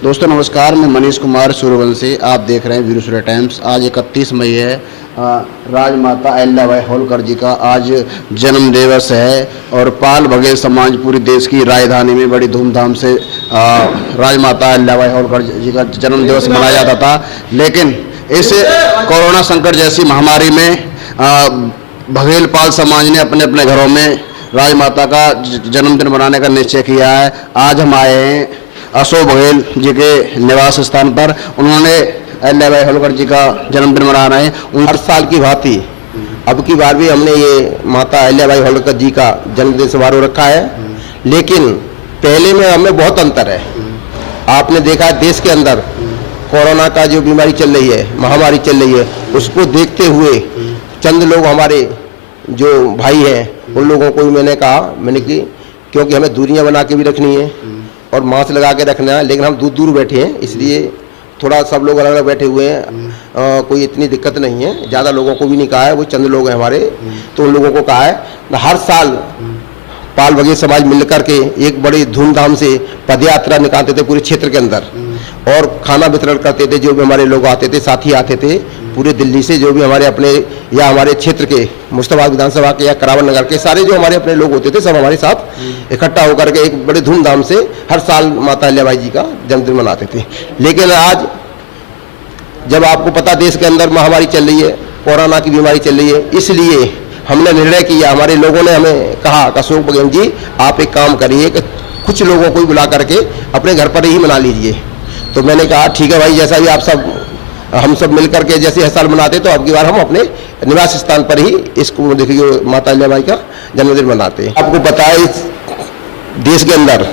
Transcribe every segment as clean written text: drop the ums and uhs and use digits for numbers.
दोस्तों नमस्कार, मैं मनीष कुमार सूर्यवंशी। आप देख रहे हैं वीर सूर्य टाइम्स। आज 31 मई है। राजमाता अहिल्याबाई होलकर जी का आज जन्म दिवस है और पाल बघेल समाज पूरी देश की राजधानी में बड़ी धूमधाम से राजमाता अहिल्याबाई होलकर जी का जन्म दिवस मनाया जाता था। लेकिन इस कोरोना संकट जैसी महामारी में बघेल पाल समाज ने अपने अपने घरों में राजमाता का जन्मदिन मनाने का निश्चय किया है। आज हम आए हैं अशोक बघेल जी के निवास स्थान पर। उन्होंने अहिल्याबाई होलकर जी का जन्मदिन मना रहे हैं। हर साल की भांति अब की बार भी हमने ये माता अहिल्याबाई होलकर जी का जन्मदिन समारोह रखा है, लेकिन पहले में हमें बहुत अंतर है। आपने देखा है देश के अंदर कोरोना का जो बीमारी चल रही है, महामारी चल रही है, उसको देखते हुए चंद लोग हमारे जो भाई हैं उन लोगों को भी मैंने कि क्योंकि हमें दूरियां बना के भी रखनी है और मास्क लगा के रखना है, लेकिन हम दूर दूर बैठे हैं, इसलिए थोड़ा सब लोग अलग अलग बैठे हुए हैं। कोई इतनी दिक्कत नहीं है, ज़्यादा लोगों को भी नहीं कहा है, वो चंद लोग हैं हमारे, तो उन लोगों को कहा है। हर साल पाल बघेल समाज मिलकर के एक बड़ी धूमधाम से पदयात्रा निकालते थे पूरे क्षेत्र के अंदर और खाना वितरण करते थे। जो भी हमारे लोग आते थे, साथी आते थे पूरे दिल्ली से, जो भी हमारे अपने या हमारे क्षेत्र के मुश्ताबाद विधानसभा के या करावन नगर के सारे जो हमारे अपने लोग होते थे, सब हमारे साथ इकट्ठा होकर के एक बड़े धूमधाम से हर साल माता अहिल्याबाई जी का जन्मदिन मनाते थे। लेकिन आज जब आपको पता देश के अंदर महामारी चल रही है, कोरोना की बीमारी चल रही है, इसलिए हमने निर्णय किया, हमारे लोगों ने हमें कहा अशोक बघेल जी आप एक काम करिए कि कुछ लोगों को बुला करके अपने घर पर ही मना लीजिए। तो मैंने कहा ठीक है भाई, जैसा भी आप सब हम सब मिलकर के जैसे हर साल मनाते, तो अब की बार हम अपने निवास स्थान पर ही इसको देखिए माता अहिल्याबाई का जन्मदिन मनाते हैं। आपको पता है इस देश के अंदर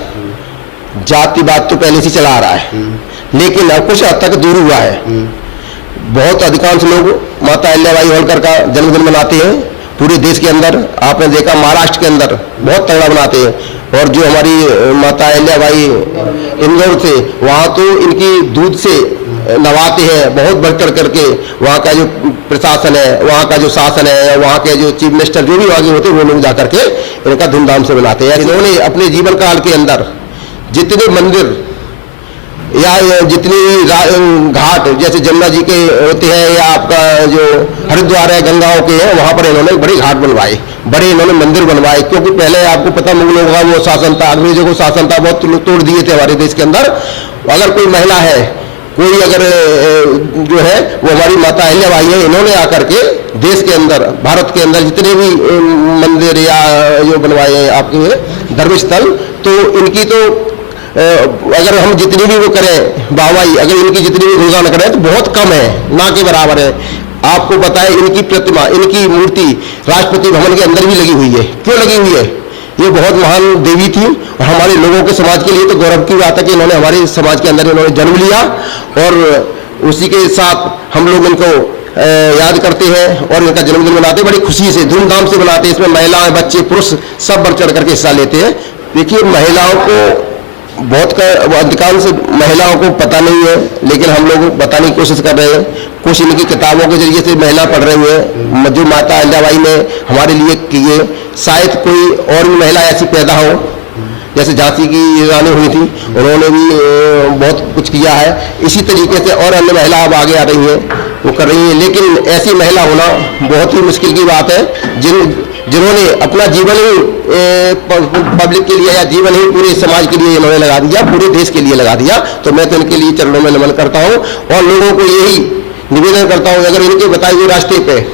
जातिवाद तो पहले से चला आ रहा है, लेकिन अब कुछ हद तक दूर हुआ है। बहुत अधिकांश लोग माता अहिल्याबाई होलकर का जन्मदिन मनाते हैं पूरे देश के अंदर। आपने देखा महाराष्ट्र के अंदर बहुत तगड़ा मनाते हैं, और जो हमारी माता अहिल्याबाई इंदौर थे वहाँ तो इनकी दूध से नवाते हैं बहुत बढ़ चढ़ करके। वहाँ का जो प्रशासन है, वहाँ का जो शासन है, वहाँ के जो चीफ मिनिस्टर जो भी आगे होते हैं, वो लोग जाकर के इनका धूमधाम से मनाते हैं। इन्होंने अपने जीवन काल के अंदर जितने मंदिर या जितनी घाट जैसे जमुना जी के होते हैं या आपका जो हरिद्वार है, गंगाओं के हैं, वहाँ पर इन्होंने बड़े घाट बनवाए, बड़े इन्होंने मंदिर बनवाए। क्योंकि पहले आपको पता मुगलों का वो शासन था, अंग्रेजों को शासन था, बहुत लोग तोड़ दिए थे हमारे देश के अंदर। अगर कोई महिला है, कोई अगर जो है वो हमारी माता अहिल्याबाई है, इन्होंने आकर के देश के अंदर, भारत के अंदर जितने भी मंदिर या जो बनवाए हैं आपके धर्मस्थल, तो इनकी तो अगर हम जितनी भी वो करें वाहवाही, अगर इनकी जितनी भी गुणगान करें तो बहुत कम है, ना के बराबर है। आपको पता है इनकी प्रतिमा, इनकी मूर्ति राष्ट्रपति भवन के अंदर भी लगी हुई है। क्यों लगी हुई है? ये बहुत महान देवी थी और हमारे लोगों के समाज के लिए तो गौरव की बात है कि इन्होंने हमारे समाज के अंदर इन्होंने जन्म लिया, और उसी के साथ हम लोग इनको याद करते हैं और इनका जन्मदिन मनाते हैं, बड़ी खुशी से धूमधाम से मनाते हैं। इसमें महिलाएं, बच्चे, पुरुष सब बढ़ चढ़ करके हिस्सा लेते हैं। देखिए महिलाओं को बहुत अधिकांश महिलाओं को पता नहीं है, लेकिन हम लोग बताने की कोशिश कर रहे हैं। कुछ इनकी किताबों के जरिए से महिला पढ़ रही है जो माता अहिल्याबाई ने हमारे लिए किए। शायद कोई और भी महिला ऐसी पैदा हो, जैसे झांसी की रानी हुई थी, उन्होंने भी बहुत कुछ किया है। इसी तरीके से और अन्य महिला अब आगे आ रही हैं, वो कर रही हैं। लेकिन ऐसी महिला होना बहुत ही मुश्किल की बात है जिन्होंने अपना जीवन ही पब्लिक के लिए या जीवन ही पूरे समाज के लिए इन्होंने लगा दिया, पूरे देश के लिए लगा दिया। तो मैं तो इनके लिए चरणों में नमन करता हूँ और लोगों को यही निवेदन करता हूँ, अगर इनके बताए हुए रास्ते पे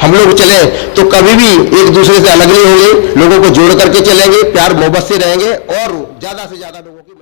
हम लोग चले तो कभी भी एक दूसरे से अलग नहीं होंगे, लोगों को जोड़ करके चलेंगे, प्यार मोहब्बत से रहेंगे और ज्यादा से ज्यादा लोगों की